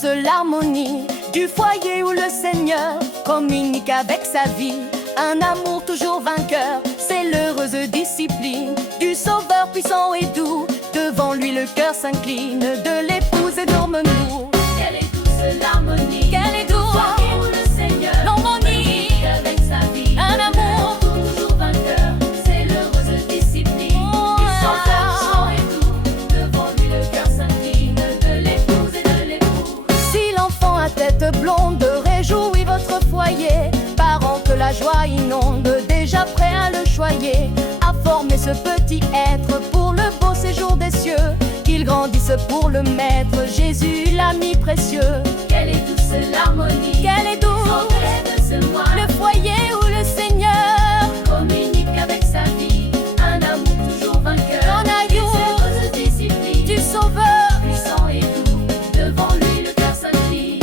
douce l'harmonie du foyer où le Seigneur communique avec sa vie. Un amour toujours vainqueur, c'est l'heureuse discipline du Sauveur puissant et doux. Devant lui le cœur s'incline, de l'épouse énorme-nous. Quelle est douce l'harmonie, Quelle est douce du foyer où le Seigneur l'harmonie communique avec sa vie. Un amour toujours vainqueur, c'est l'heureuse discipline du Sauveur puissant et doux. Devant lui le cœur s'incline, de l'épouse et de l'époux. Si l'enfant à tête blonde réjouit votre foyer, parents que la joie inonde, déjà prêt à le choyer, à former ce petit être pour le beau séjour des cieux. Qu'il grandisse pour le maître, Jésus l'ami précieux. Quelle est douce l'harmonie, Quelle est douce secret de ce mois, le foyer où le Seigneur communique avec sa vie. Un amour toujours vainqueur, en amour l'heureuse discipline du Sauveur. puissant et doux. Devant lui le cœur s'incline.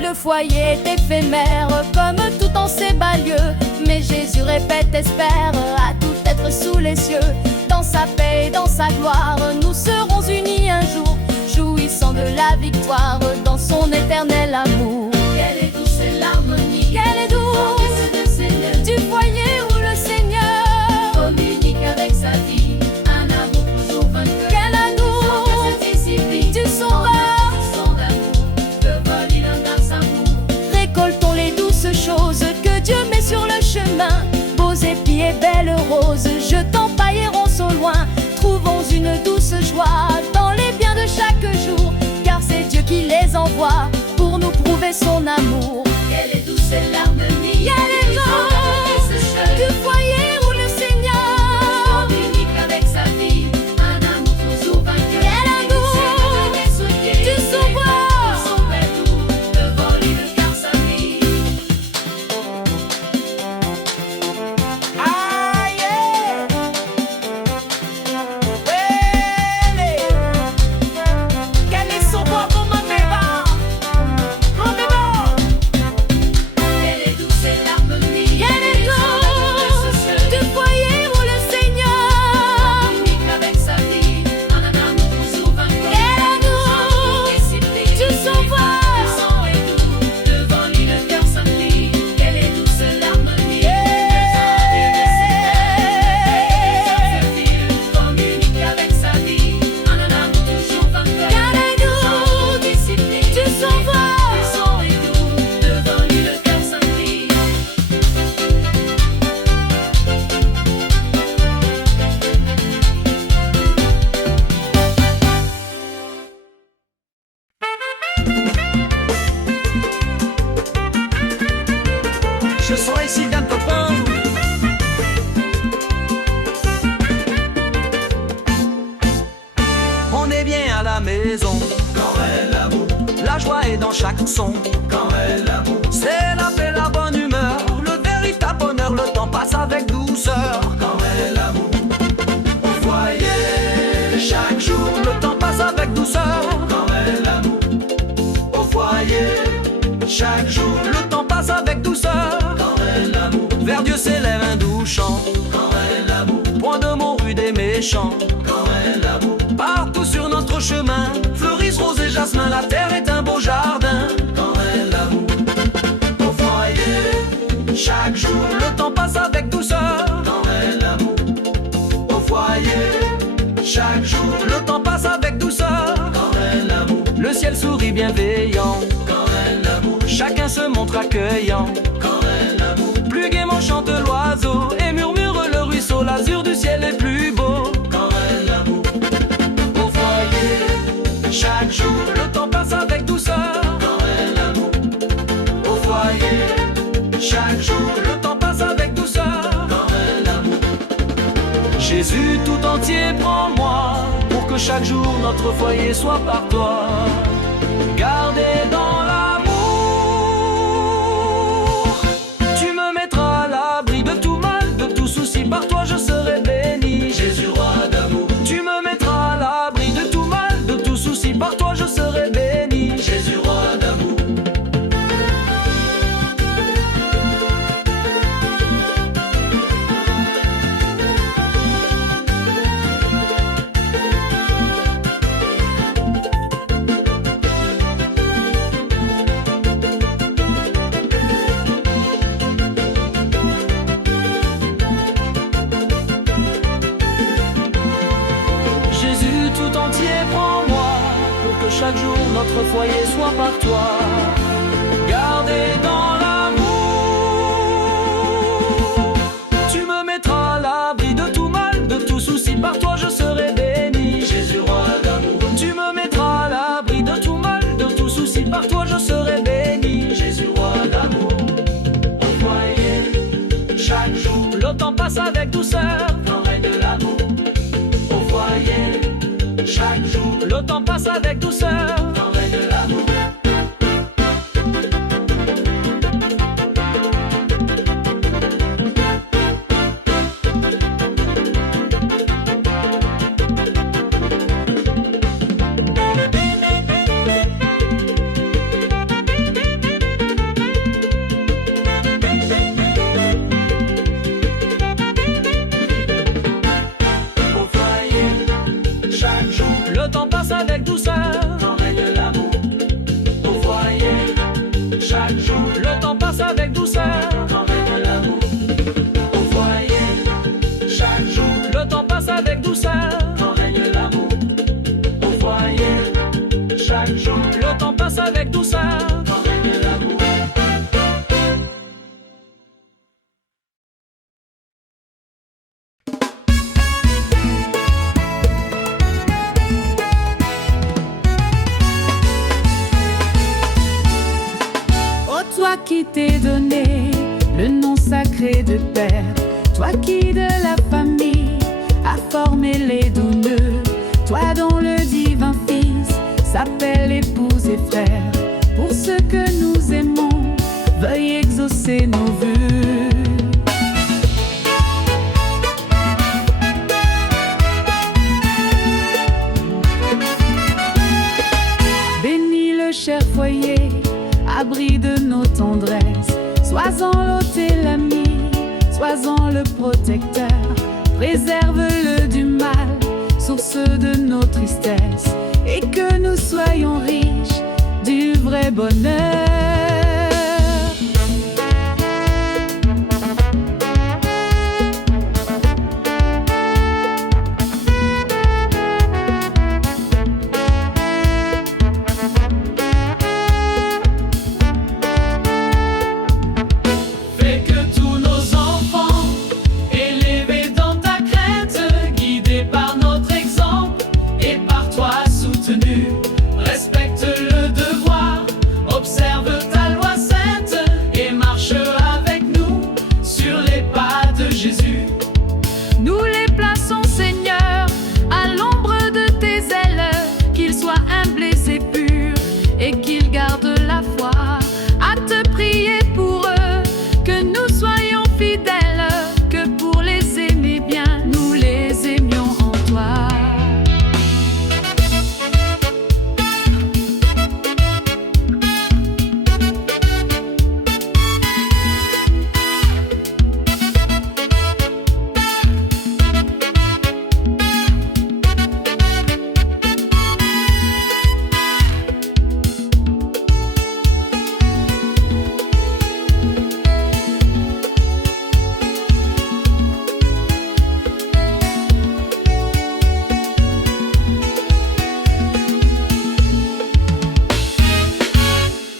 Le foyer est éphémère comme tout en ces bas lieux, mais Jésus répète, espère à tout être sous les cieux. Dans sa paix et dans sa gloire, nous serons unis un jour, jouissant de la victoire dans son éternel amour. Quelle est douce l'harmonie, Quelle est douce de Seigneur du foyer où le Seigneur communique avec sa vie. Un amour toujours vainqueur, Quel amour l'heureuse discipline du Sauveur. son amour. Devant lui l'immense amour. Récoltons les douces choses que Dieu met sur le chemin. Beaux épis et belles roses, jetant paillerons au loin. Trouvons une douce joie dans les biens de chaque jour, car c'est Dieu qui les envoie pour nous prouver son amour. Quelle est douce l'harmonie, Quelle est douce du foyer où le Seigneur communique avec sa vie. Un amour toujours vainqueur. Quel amour du Sauveur. Son père doux. Devant lui le cœur s'incline. Quelle est douce l'harmonie, Quelle est douce du foyer où le Seigneur communique avec sa vie. Un amour toujours vainqueur. Quel amour Discipline du Sauveur. puissant et doux. Devant lui le cœur s'incline. Quelle est douce l'harmonie, communique avec sa vie. Un amour toujours vainqueur. Quelle est douce Discipline du Sauveur. puissant et doux. Devant lui le cœur s'incline. Je sens ici d'un copain. On est bien à la maison. Quand est l'amour, la joie est dans chaque son. Quand est l'amour, c'est la paix, la bonne humeur, le véritable bonheur. Le temps passe avec douceur. Quand est l'amour, au foyer, chaque jour, le temps passe avec douceur. Quand est l'amour, au foyer, chaque jour, le temps passe avec douceur. Quand est l'amour, vers Dieu s'élève un doux chant. Quand est l'amour, point de mots rudes et méchants. Quand est l'amour, partout sur notre chemin, fleurissent roses et jasmin, la terre est un beau jardin. Quand est l'amour, au foyer, chaque jour, le temps passe avec douceur. Quand est l'amour, au foyer, chaque jour, le temps passe avec douceur. Quand est l'amour, le ciel sourit bienveillant. Quand est l'amour, chacun se montre accueillant. Quand est l'amour, plus gaiement chante l'oiseau et murmure le ruisseau, l'azur du ciel est plus beau. Quand est l'amour, au foyer, chaque jour, le temps passe avec douceur. Quand est l'amour, au foyer, chaque jour, le temps passe avec douceur. Quand est l'amour, Jésus tout entier prends-moi, pour que chaque jour notre foyer soit par toi, gardé dans l'amour. Tu me mettras à l'abri de tout mal, de tout souci, par toi je serai béni. Jésus roi d'amour, tu me mettras à l'abri de tout mal, de tout souci, par toi je serai béni. Jésus roi notre foyer soit par toi gardé dans l'amour. Tu me mettras à l'abri de tout mal, de tout souci, par toi je serai béni. Jésus, roi d'amour. Tu me mettras à l'abri de tout mal, de tout souci, par toi je serai béni. Jésus, roi d'amour. Au foyer, chaque jour, le temps passe avec douceur dans le règne de l'amour. Au foyer, chaque jour, le temps passe avec douceur dans le règne de l'amour. Le temps passe avec douceur dans le règne de l'amour. Au foyer, chaque jour, le temps passe avec douceur dans le règne de l'amour. Au foyer, chaque jour, le temps passe avec douceur dans le règne de l'amour. Au foyer, chaque jour, le temps passe avec douceur dans le règne de l'amour. Toi qui t'es donné le nom sacré de Père, toi qui de la famille a formé les doux nœuds, toi dont le divin Fils s'appelle épouse et frère, pour ceux que nous aimons, veuille exaucer nos vœux. Bénis le cher foyer, abri de nos tendresses, sois-en l'hôte et l'ami, sois-en le protecteur, préserve-le du mal, source de nos tristesses, et que nous soyons riches du vrai bonheur. Respecte le devoir, observe ta loi sainte et marche avec nous sur les pas de Jésus. Nous les plaçons, Seigneur, à l'ombre de tes ailes, qu'ils soient humbles et purs et qu'ils gardent la foi à te prier pour eux, que nous soyons fidèles, que pour les aimer bien, nous les aimions en toi.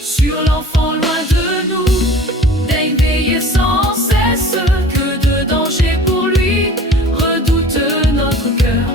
Sur l'enfant loin de nous, daigne veiller sans cesse, que de danger pour lui redoute notre cœur.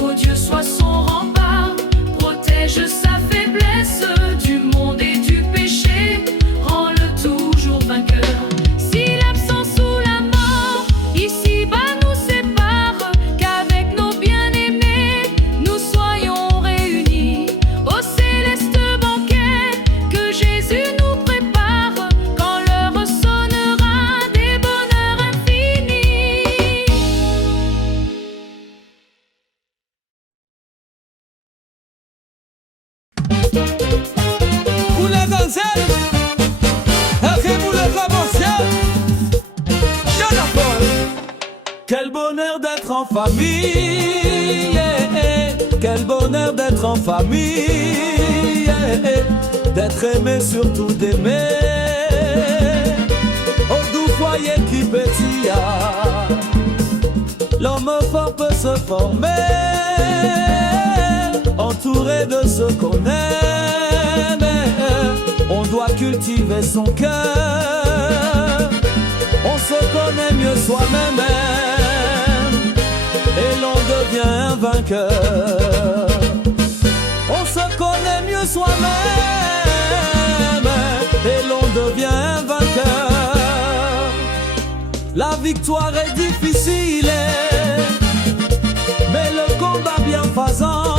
Ô Dieu, sois son rempart, protège sa faiblesse du monde et du péché, rends-le toujours vainqueur. Si l'absence ou la mort ici-bas nous sépare, qu'avec nos bien-aimés nous soyons réunis au céleste banquet que Jésus nous prépare, quand l'heure sonnera des bonheurs infinis. Pour la donzelle, après pour le commencer, je la parle. Quel bonheur d'être en famille, quel bonheur d'être en famille, d'être aimé, surtout d'aimer. Au doux foyer qui pétille, l'homme fort peut se former, entouré de ceux qu'on aime. cultiver son cœur. On se connaît mieux soi-même et l'on devient un vainqueur. On se connaît mieux soi-même et l'on devient un vainqueur. La victoire est difficile, mais le combat bien faisant.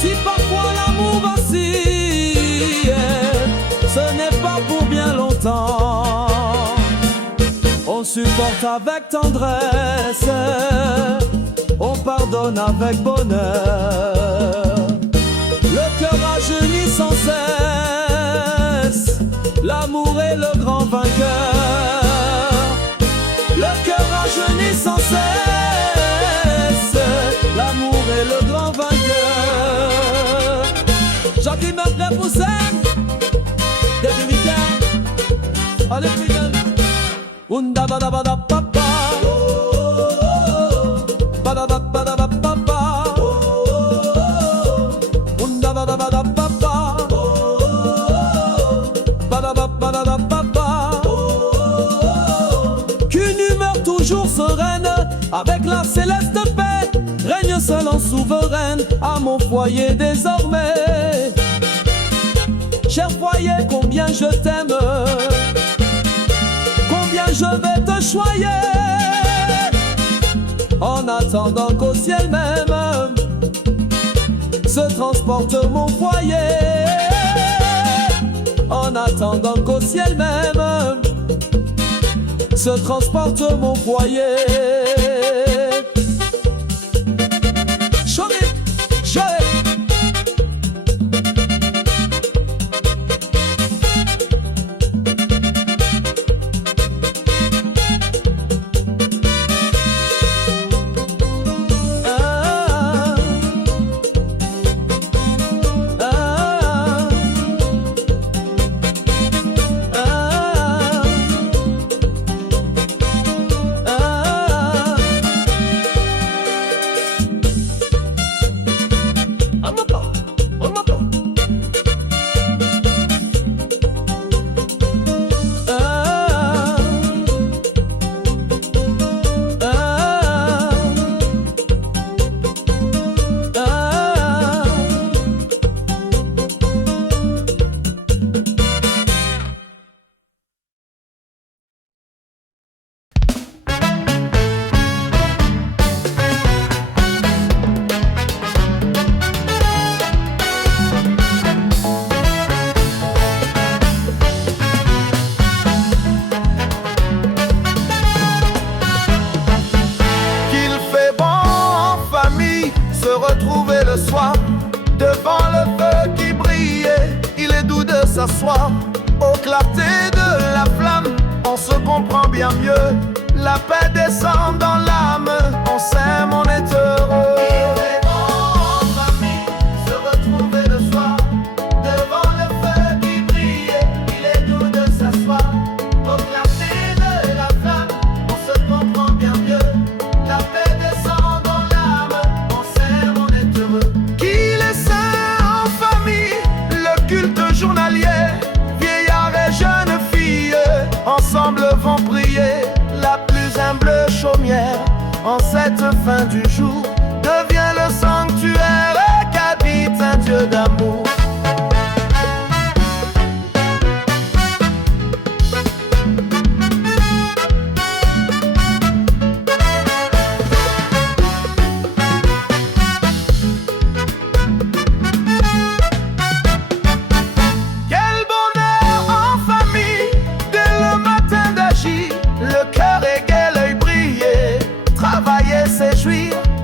Si parfois l'amour vacille, ce n'est pas pour bien longtemps. On supporte avec tendresse, on pardonne avec bonheur. Le cœur rajeunit sans cesse, l'amour est le grand vainqueur. Le cœur rajeunit sans cesse, l'amour est le grand vainqueur. Jackie me prêt pour scène, début week-end, allez week-end. Unda bada bada papa, bada bada bada papa, unda bada bada papa, bada bada papa. Qu'une humeur toujours sereine, avec la céleste paix, règne seul en souveraine à mon foyer désormais. Cher foyer, combien je t'aime, combien je vais te choyer, en attendant qu'au ciel même se transporte mon foyer. En attendant qu'au ciel même se transporte mon foyer. Choré, choré. Retrouver le soir devant le feu qui brillait, il est doux de s'asseoir au clarté de la flamme. On se comprend bien mieux, la paix descend dans l'âme, on s'aime, on est heureux. Il est bon en famille, se retrouver le soir devant le feu qui brillait, il est doux de s'asseoir au clarté de la flamme. On se comprend bien mieux, la paix descend dans l'âme, on s'aime, on est heureux. Qu'il est saint en famille, le culte journalier, vieillard et jeune fille, ensemble vont prier. La plus humble chaumière, en cette fin du jour, devient le sanctuaire qu'habite un Dieu d'amour.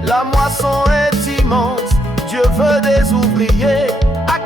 La moisson est immense, Dieu veut des ouvriers à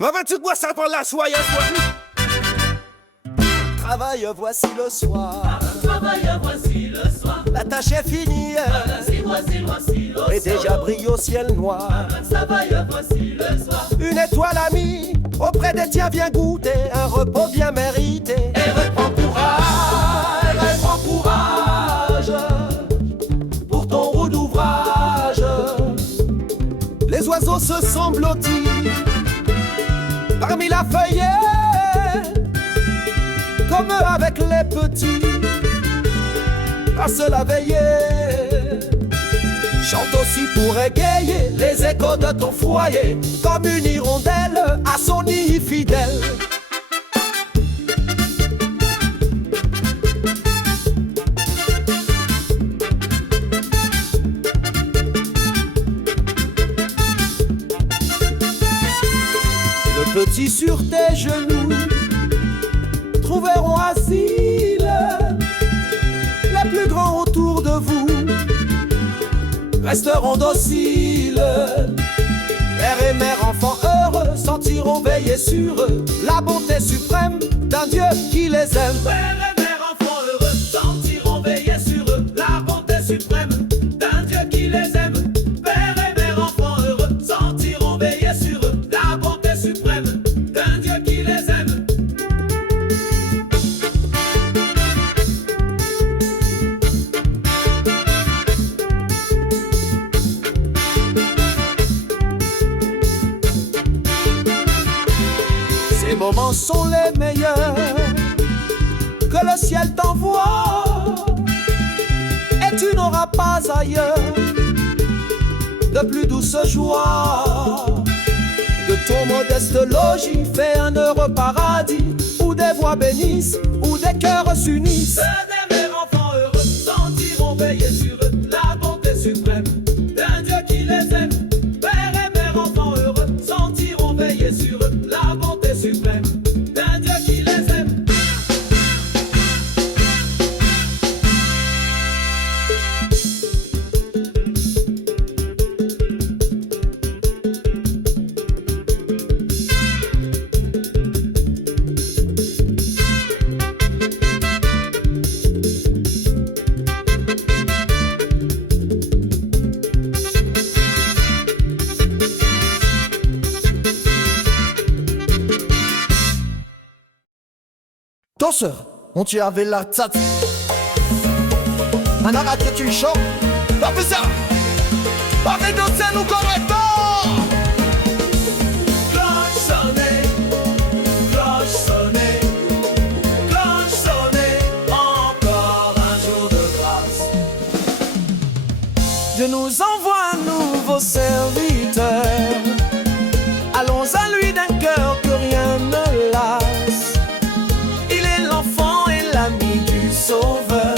Va tu bois ça pour la soie, Travail, voici le soir. Travail, voici le soir. La tâche est finie. Voici le Et déjà brille au ciel noir. Travail, voici le soir. Une étoile amie, auprès des tiens viens goûter un repos bien mérité. Et reprends courage pour ton roue d'ouvrage. Les oiseaux se sont blottis parmi la feuillée, comme avec les petits, passe la veillée. Chante aussi pour égayer les échos de ton foyer, comme une hirondelle à son nid fidèle. Le petit sur tes genoux trouveront asile, les plus grands autour de vous resteront dociles. Père et mère, enfants heureux, sentiront veiller sur eux la bonté suprême d'un Dieu qui les aime. Père et mère, enfants heureux, sentiront veiller sur eux la bonté suprême d'un Dieu qui les aime. Père et mère, enfants heureux, sentiront veiller sur eux la bonté suprême d'un Dieu qui les aime. Ces moments sont les meilleurs que le ciel t'envoie, et tu n'auras pas ailleurs de plus douce joie. De ton modeste logis fait un heureux paradis, où des voix bénissent, où des cœurs s'unissent. Père et mère, enfants heureux, sentiront veiller sur eux la bonté suprême d'un Dieu qui les aime. Père et mère, enfants heureux, sentiront veiller sur eux la bonté suprême d'un Dieu qui les aime. Danseur, on tu avais la tzat. Un arrête que tu chantes. Pas plus ça. Pas de danser nous correctement. Cloche sonnée, encore un jour de grâce. Dieu nous envoie un nouveau serviteur. Allons à lui d'un cœur que rien ne lasse. Il est l'enfant et l'ami du Sauveur.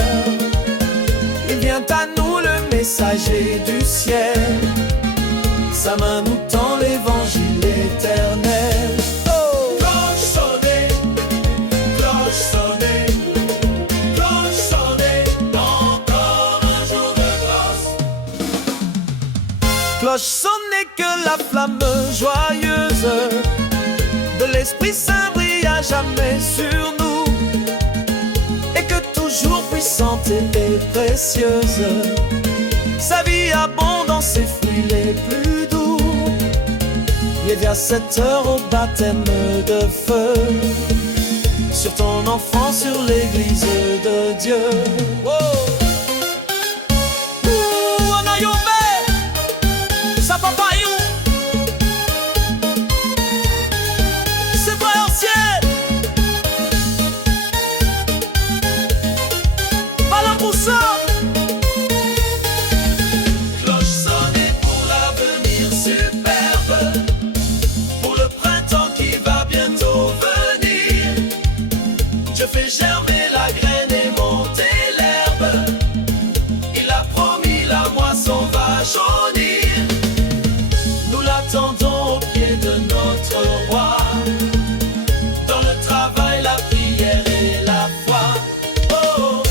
Il vient à nous le messager du ciel. Sa main nous tend l'évangile éternel. Oh! Cloche sonnée, encore un jour de grâce. Cloche sonnée que la flamme joyeuse de l'Esprit Saint brille à jamais sur nous, et que toujours puissante et précieuse, sa vie abonde ses fruits les plus doux. Il y a cette heure au baptême de feu sur ton enfant, sur l'église de Dieu. Oh. Cloche sonnée pour l'avenir superbe, pour le printemps qui va bientôt venir. Dieu fait germer la graine et monter l'herbe. Il a promis la moisson va jaunir. Nous l'attendons au pied de notre roi. Dans le travail, la prière et la foi. Oh.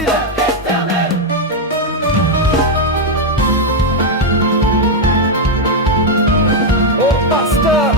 dit. Oh pasteur,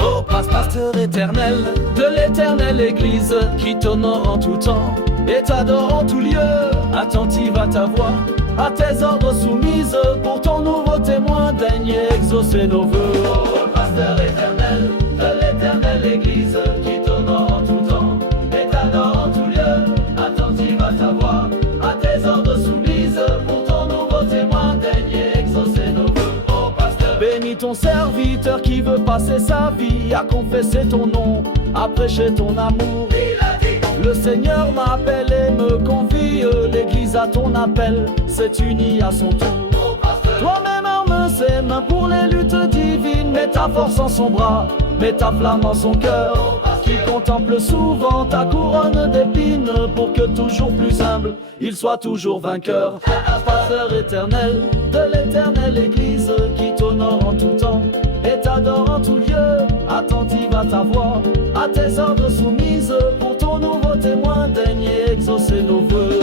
oh pasteur éternel, de l'éternelle église qui t'honore en tout temps et t'adore en tout lieu, attentive à ta voix, à tes ordres soumises, pour ton nouveau témoin daigne exaucer nos vœux. Oh pasteur éternel, de l'éternelle église qui t'honore en tout temps et t'adore en tout lieu, attentive à ta voix, à tes ordres soumises, pour ton nouveau témoin daigne exaucer nos vœux. Oh pasteur, bénis ton serviteur qui veut passer sa vie à confesser ton nom, à prêcher ton amour. Le Seigneur m'appelle et me convie, l'église à ton appel s'est unie à son tour. Toi-même arme ses mains pour les luttes divines, mets ta force en son bras, mets ta flamme en son cœur, qui contemple souvent ta couronne d'épines, pour que toujours plus humble, il soit toujours vainqueur. Pasteur éternel, de l'éternelle église qui t'honore en tout temps et t'adore en tout lieu, attentive à ta voix, à tes ordres soumises, pour ton nouveau témoin daigne exaucer nos vœux.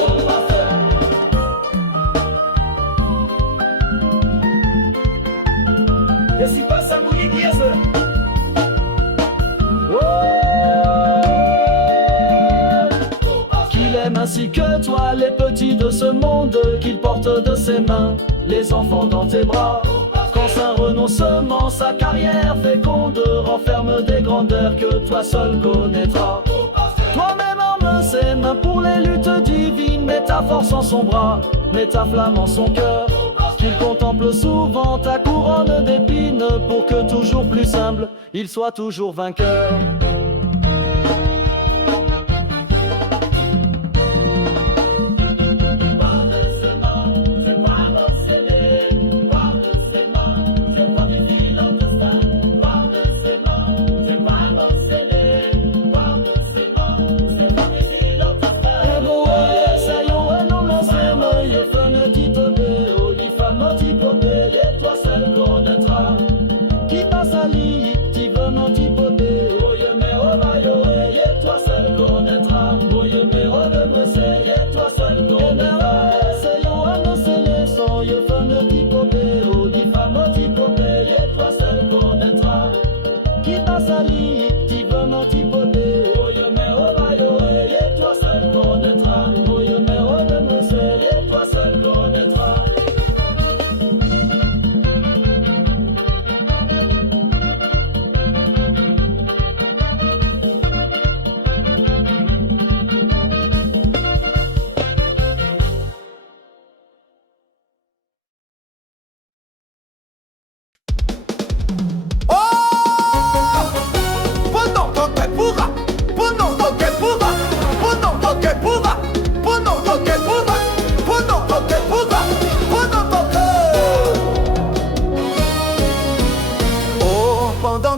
Et si passe à mouiller qui est ce? Qu'il aime ainsi que toi les petits de ce monde, qu'il porte de ses mains les enfants dans tes bras. Quand sans renoncement sa carrière féconde renferme des grandeurs que toi seul connaîtras. Toi-même arme ses mains pour les luttes divines, mets ta force en son bras, mets ta flamme en son cœur, qu'il contemple souvent ta couronne d'épines, pour que toujours plus humble, il soit toujours vainqueur.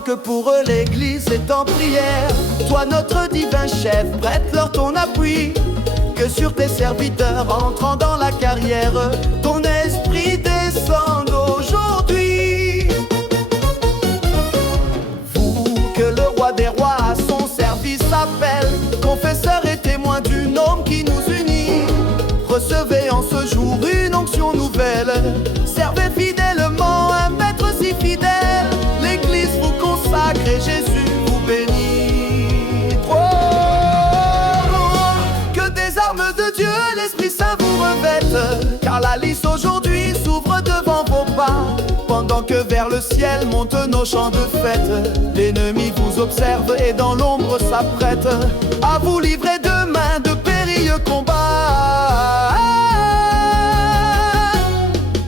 Que pour eux l'église est en prière, toi notre divin chef, prête-leur ton appui, que sur tes serviteurs entrant dans la carrière, ton esprit descende aujourd'hui. Vous que le roi des rois à son service appelle, confesseurs et témoins du nom qui nous unit, recevez en ce jour une onction nouvelle, servez fidèlement un maître si fidèle. L'église vous consacre et Jésus vous bénit. Oh, que des armes de Dieu l'Esprit Saint vous revête, car la liste aujourd'hui s'ouvre devant vos pas, pendant que vers le ciel montent nos chants de fête. L'ennemi vous observe et dans l'ombre s'apprête à vous livrer demain de périlleux combats.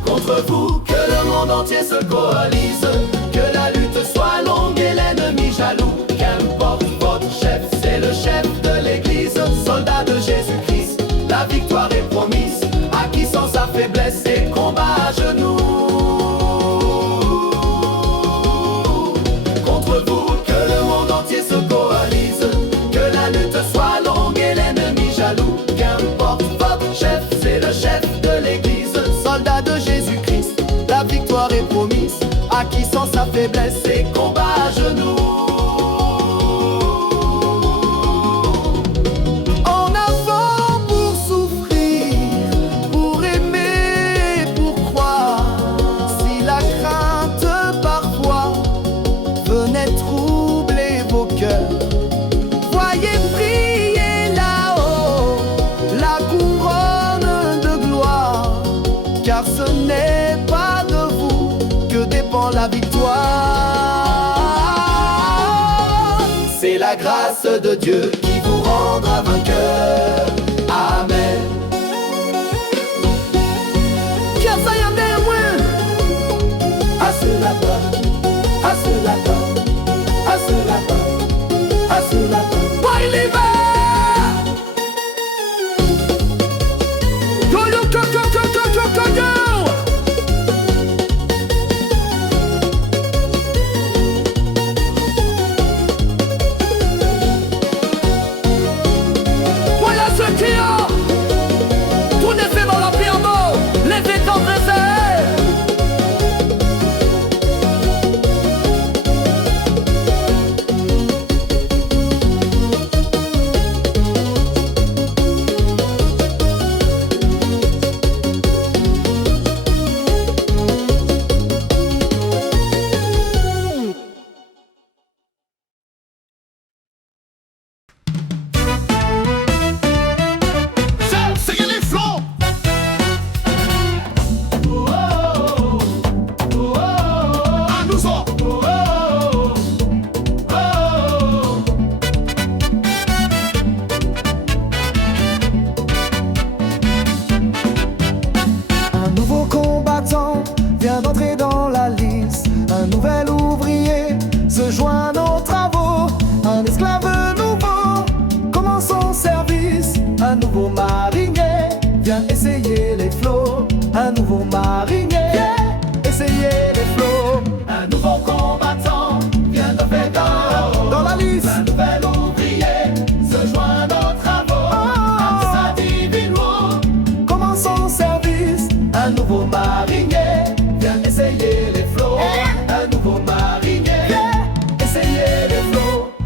Contre vous que le monde entier se coalise, que la lutte soit longue et l'ennemi jaloux. Qu'importe votre chef, c'est le chef de l'église, soldat de Jésus-Christ, la victoire est promise, acquis sans sa faiblesse et combat à genoux. Contre vous que le monde entier se coalise, que la lutte soit longue et l'ennemi jaloux. Qu'importe votre chef, c'est le chef de l'église, soldat de Jésus-Christ, la victoire est promise, acquis sans sa faiblesse et combat à genoux. grâce de Dieu qui vous rendra vainqueur. Amen.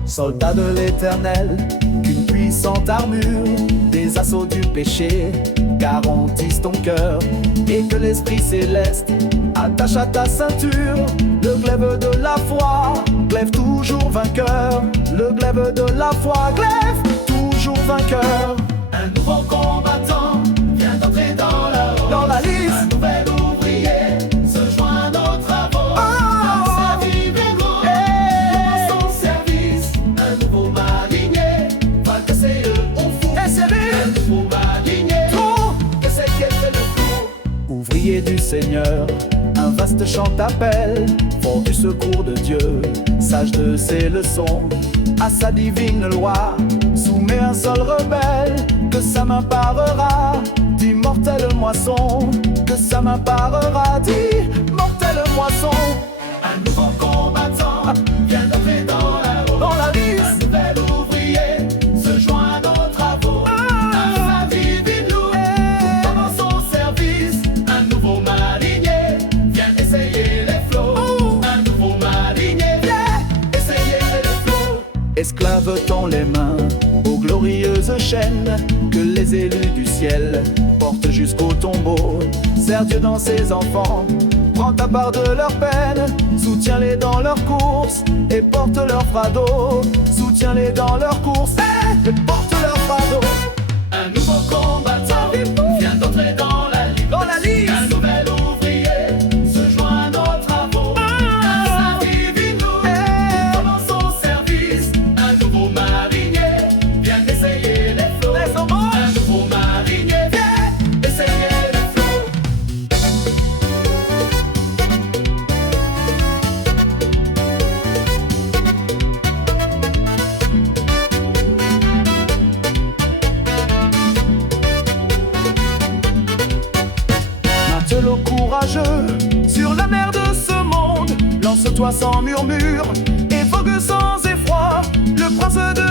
Soldats de l'Éternel, qu'une puissante armure des assauts du péché garantisse ton cœur, et que l'Esprit céleste attache à ta ceinture le glaive de la foi, glaive toujours vainqueur. Le glaive de la foi, glaive toujours vainqueur. Un nouveau combattant vient d'entrer dans la liste. Un nouvel ouvrier se joint à nos travaux. Un service vélo commence son service. Un nouveau marinier va casser le fou. Un nouveau marinier que c'est qui fait le fou. Ouvrier du Seigneur, un vaste chant t'appelle, fort du secours de Dieu, sage de ses leçons, à sa divine loi, soumets un sol rebelle, que sa main parera d'immortelle moisson, que sa main parera d'immortelle moisson. Un nouveau combattant vient d'entrer dans la liste. Un nouvel ouvrier se joint à nos travaux. Un divine loup pendant son service. Un nouveau marinier vient essayer les flots. Un nouveau marinier vient essayer les flots. Esclaves tend les mains aux glorieuses chaînes que les élus du ciel portent jusqu'au tombeau. Sers Dieu dans ses enfants, prends ta part de leur peine, soutiens-les dans leur course et porte leur fardeau. Soutiens-les dans leur course et porte leur fardeau. Un nouveau combattant vient d'entrer dans la liste. Un nouvel ouvrier se joint à nos travaux. Un divine loup pendant son service. Un nouveau marinier vient essayer les flots. Un nouveau marinier vient essayer les flots. Matelot courageux, sur la mer de ce monde, lance-toi sans murmure et vogue sans effroi, le prince de